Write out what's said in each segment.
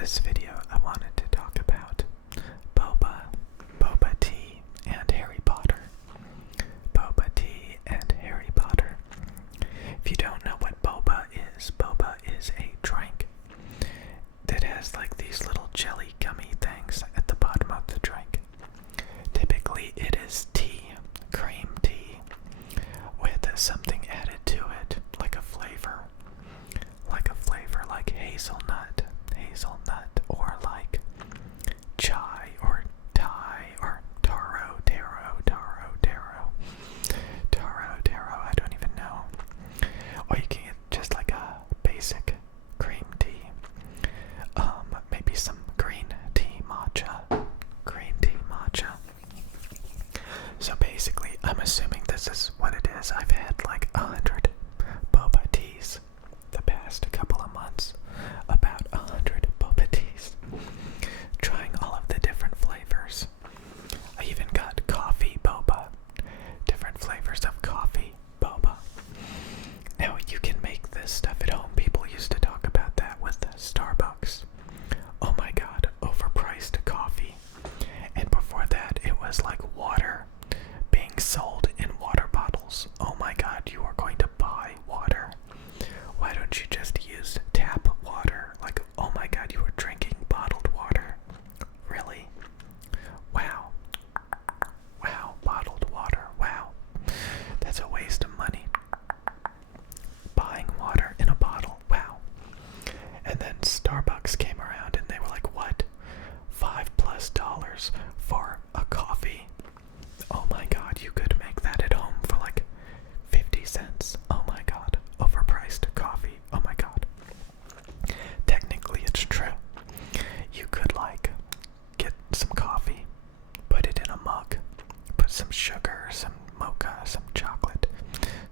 this video, I wanted to talk about Boba tea, and Harry Potter. Boba tea and Harry Potter. If you don't know what boba is a drink that has like these little jelly gummy things at the bottom of the drink. Typically it is tea, cream tea, with something added to it, like a flavor like hazelnut, or like chai, or Thai, or taro, I don't even know. Or you can get just like a basic cream tea. Maybe some green tea matcha. So basically, I'm assuming this is what it is. I've had like 100 boba teas the past couple of months. About 100 boba teas. Trying all of the different flavors. I even got coffee boba. Different flavors of coffee boba. Now you can make this stuff at home. People used to talk about that with Starbucks. Oh my god, overpriced coffee. And before that, it was like water being sold in water bottles. Oh my god, you are going to buy water. Why don't you just use tap water? Like, oh my god, you are drinking bottled water. Really? Wow, bottled water. Wow. That's a waste of money. Buying water in a bottle. Wow. And then Starbucks came around and they were like, what? $5+ for a coffee? Oh my god, you could make that at home for like 50 cents. Oh my god. Overpriced coffee. Oh my god. Technically it's true. You could like get some coffee, put it in a mug, put some sugar, some mocha, some chocolate,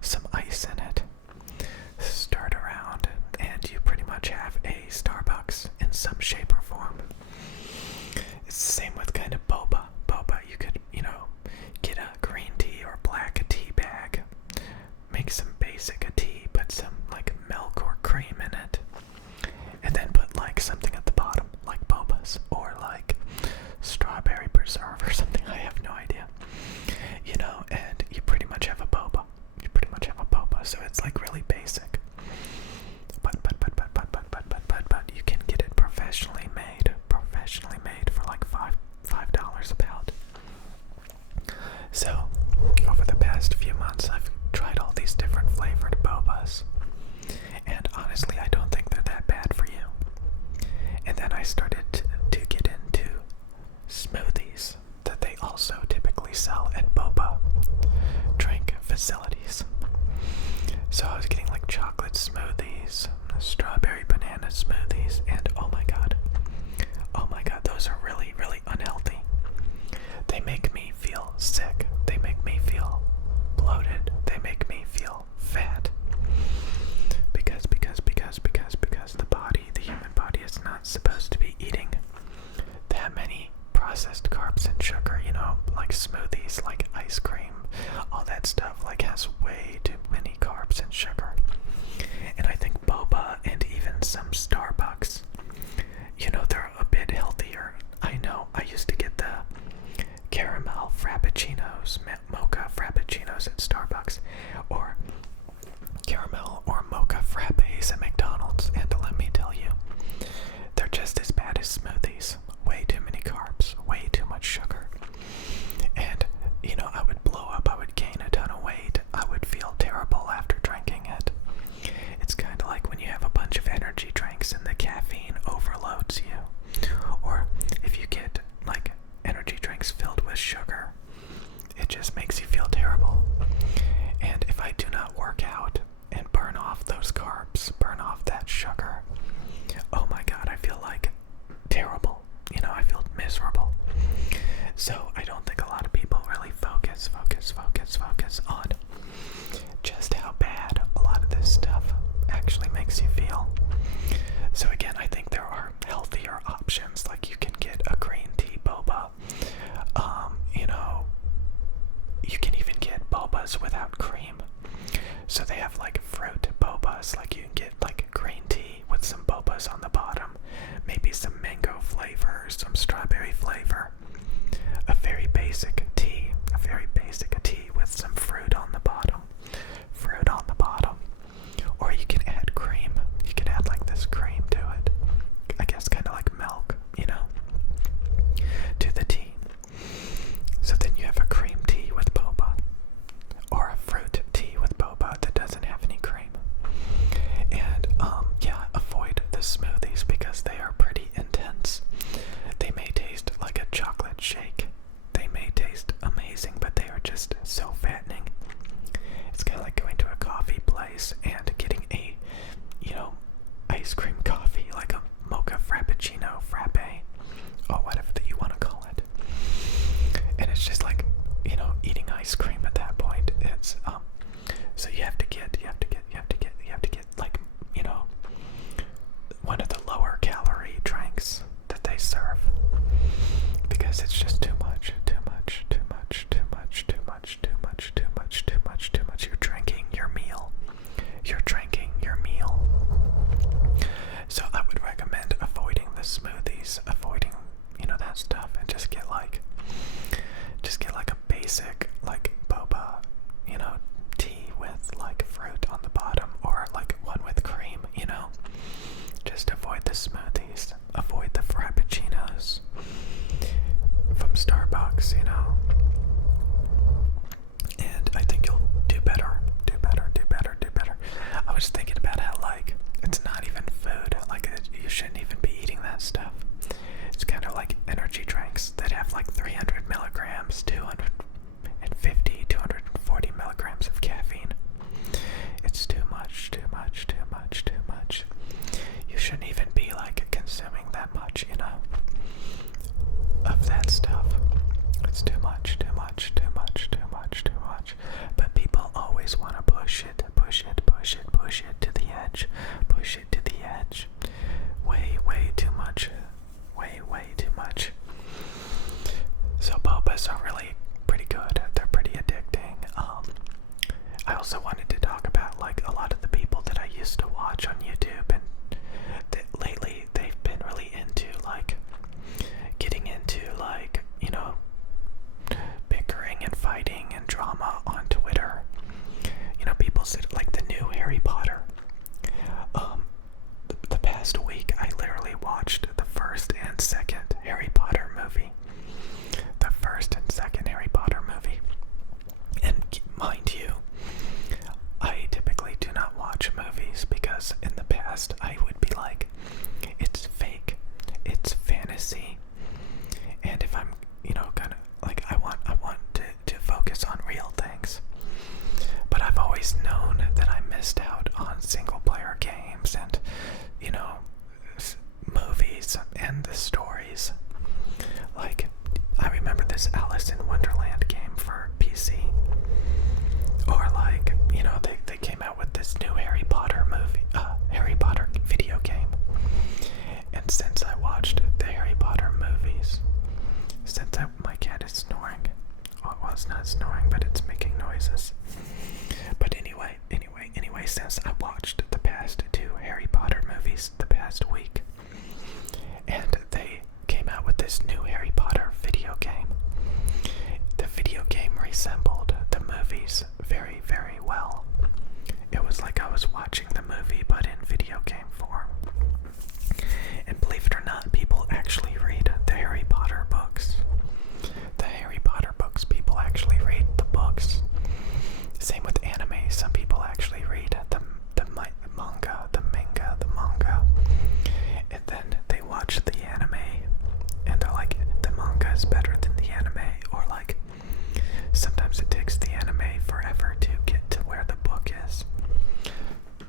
some ice in it, stir it around, and you pretty much have a Starbucks in some shape or form. It's the same with kind of boba. You could, get a green tea or black tea bag, make some basic tea, put some like milk or cream in it, and then put like something at the bottom, like bobas, or like strawberry preserve or something. I have no idea. And you pretty much have a boba. So it's like really basic. But you can get it professionally made for like $5 a pound. So over the past few months, I've tried all these different flavored bobas, and honestly, I don't think they're that bad for you. And then I started to get into smoothies that they also typically sell at boba drink facilities. So I was getting like chocolate smoothies, strawberry banana smoothies, and oh my god, those are really, really unhealthy. They make me feel sick. They make me feel bloated. They make me feel fat. Because the human body is not supposed to be eating that many processed carbs and sugar, like smoothies, like ice cream, all that stuff, like has way too many carbs and sugar. And I think boba and even some Starbucks, they're a bit healthier. I know, I used to get the caramel frappuccinos, mocha frappuccinos at Starbucks, or caramel or mocha frappes at McDonald's, and let me tell you, they're just as bad as smoothies. Way too many carbs, way too much sugar. And, I would blow up, I would gain a ton of weight, I would feel terrible after drinking it. It's kind of like when you have a bunch of energy drinks and the caffeine overloads you. Or if you get, like, energy drinks filled with sugar, it just makes you feel terrible. And if I do not work out and burn off those carbs, burn off that sugar, oh my god, I feel like terrible. I feel miserable. So I don't think a lot of people really focus on just how bad a lot of this stuff actually makes you feel. So again, I think there are healthier options, like you can get a green tea boba. You can even get bobas without cream. So they have like fruit bobas, like you can get shouldn't even be like consuming that much, you know, of that stuff. It's too much, too much, too much, too much, too much. But people always want to push it, push it, push it, push it to the edge, push it to the edge. Way, way too much. Way, way too much. So Bobas are really pretty good. They're pretty addicting. I also wanted to talk about like a lot of the people that I used to watch on YouTube, and lately they've been really into like getting into like, you know, bickering and fighting and drama on Twitter. You know, people said like the new Harry Potter. The past week I literally watched the first and second Harry Potter movie. The first and second Harry Potter movie. And mind you, I typically do not watch movies because in the past I would be like, it's fake, it's fantasy, and if I'm, you know, gonna like I want to focus on real things. But I've always known that I missed out on single player games and, you know, movies and the stories. Like, I remember this Alice in Wonderland game for PC. Or like, you know, they came out with this new Harry Potter movie, Harry Potter video game. And since I watched the Harry Potter movies, my cat is snoring. Well, it's not snoring, but it's making noises. But anyway, since I watched the past two Harry Potter movies the past week, and they came out with this new Harry Potter video game, the video game resembled the movies very, very well. It was like I was watching the movie, but in video game form. And believe it or not, people actually read the Harry Potter books. The Harry Potter books, people actually read the books. Same with anime. Some people actually read the manga. And then they watch the anime, and they're like, the manga is better than the anime. Or like, sometimes it takes the anime forever to get to where the book is.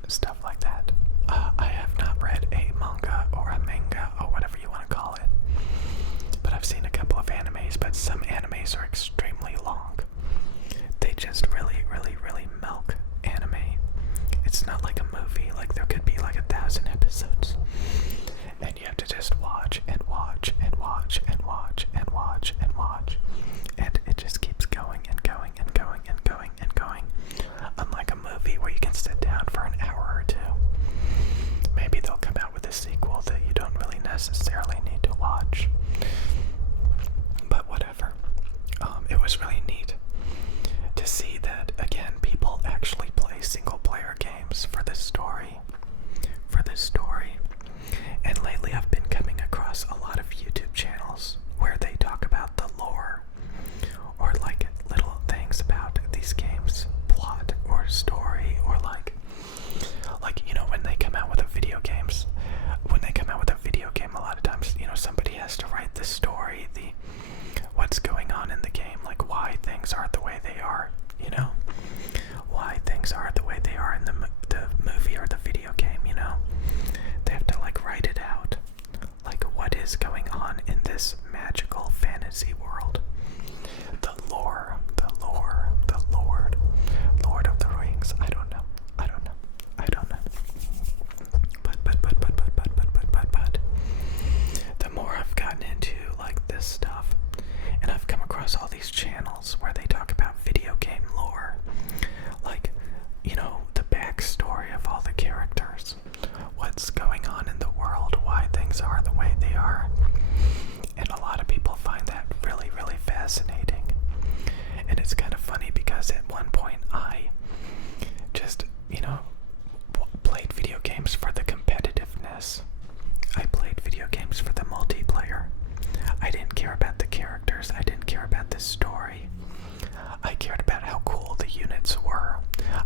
Stuff like that. I have not read a manga or a manga or whatever you want to call it. But I've seen a couple of animes, but some animes are extremely long. They just really, really, really milk anime. It's not like a movie, like there could be like 1,000 episodes. And you have to just watch and watch and watch and watch and watch and watch. And it just keeps going and going and going and going and going. Unlike a movie where you can sit down for an hour or two. Maybe they'll come out with a sequel that you don't really necessarily need to watch. But whatever. It was really neat to see that, again, people actually play single-player games for the story. And lately I've been coming across a lot of YouTube channels where they talk about the lore, or like little things about these games, plot or story, or like you know, when they come out with a video game, a lot of times, you know, somebody has to write the story, what's going on in the game, like why things are the way they are, you know, why things are the way they are in the movie or the video game, you know. They have to like write it out, like what is going on in this magical fantasy world. The lore, Lord of the Rings. I don't know. But the more I've gotten into like this stuff, and I've come across all these channels where they talk about video game lore, like, you know, the backstory of all the characters, what's going on in the world, why things are the way they are. And a lot of people find that really, really fascinating. And it's kind of funny because at one point I just, you know, played video games for the competitiveness. I played video games for the multiplayer. I didn't care about the characters. I didn't care about the story. I cared about how cool the units were.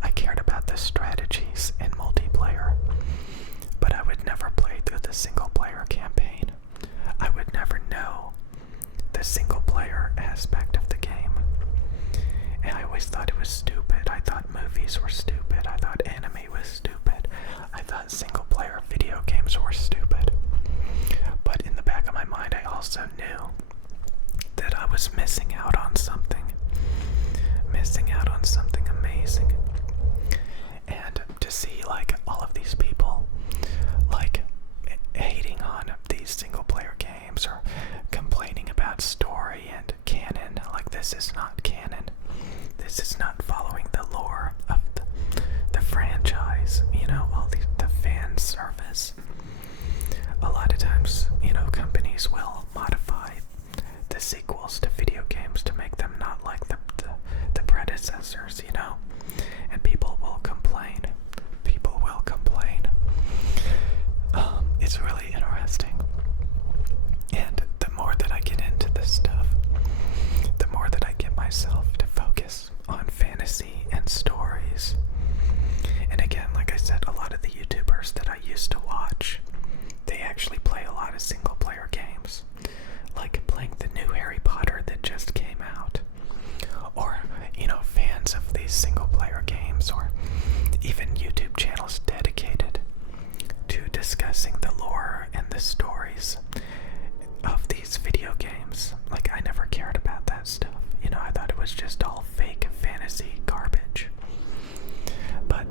I cared about the strategies in multiplayer. But I would never play through the single player campaign. I would never know the single player aspect of the game. And I always thought it was stupid. I thought movies were stupid. I thought anime was stupid. I thought single player video games games were stupid. But in the back of my mind, I also knew that I was missing out on something. Missing out on something amazing. And to see, like, all of these people, like, hating on these single-player games or complaining about story and canon, like, this is not canon. This is not following the lore of the franchise, you know, the fan service. A lot of times, you know, companies will modify the sequels to video games to make them not like the predecessors, you know, and people will complain. People will complain. It's really interesting. And the more that I get into this stuff, the more that I get myself to focus on fantasy and stories. And again, like I said, a lot of the YouTubers that I used to watch, they actually play a lot of single player games, like playing the new Harry Potter that just came out, or, you know, fans of these single player games, or even YouTube channels dedicated to discussing the lore and the stories of these video games. Like, I never cared about that stuff, you know, I thought it was just all fake fantasy garbage. But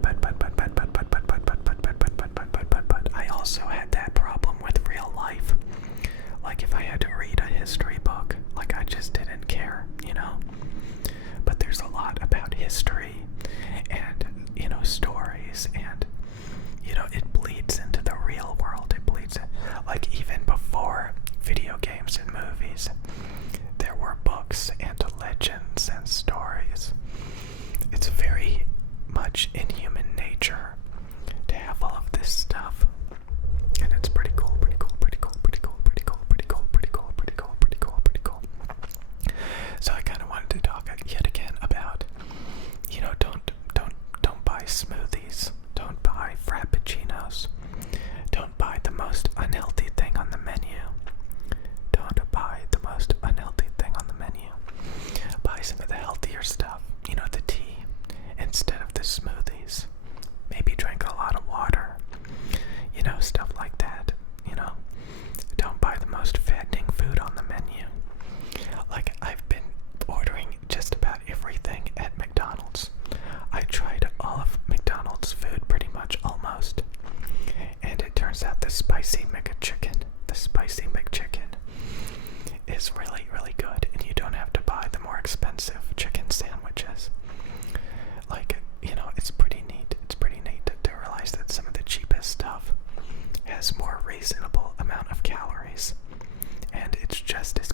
I also had that problem with real life. Like, if I had to read a history book, like, I just didn't care, you know. But there's a lot about history and, you know, stories, and, you know, it bleeds into the real world. It bleeds in, like, even before video games and movies, there were books and legends and stories. It's very much in human nature to have all of this stuff, and it's pretty cool, pretty cool, pretty cool, pretty cool, pretty cool, pretty cool, pretty cool, pretty cool, pretty cool, pretty cool. So I kind of wanted to talk yet again about, you know, don't buy smoothies, don't buy frappuccinos, don't buy the most unhealthy thing on the menu. Don't buy the most unhealthy thing on the menu. Buy some of the healthier stuff, you know, the tea instead of the smoothies. Maybe drink a lot of water, you know, stuff like that, you know. Don't buy the most fattening food on the menu. Like, I've been ordering just about everything at McDonald's. I tried all of McDonald's food pretty much almost, and it turns out the spicy McChicken is really, really good, and you don't have to buy the more expensive chicken sandwiches. Like, you know, it's pretty neat. It's pretty neat to realize that some of the cheapest stuff has more reasonable amount of calories, and it's just as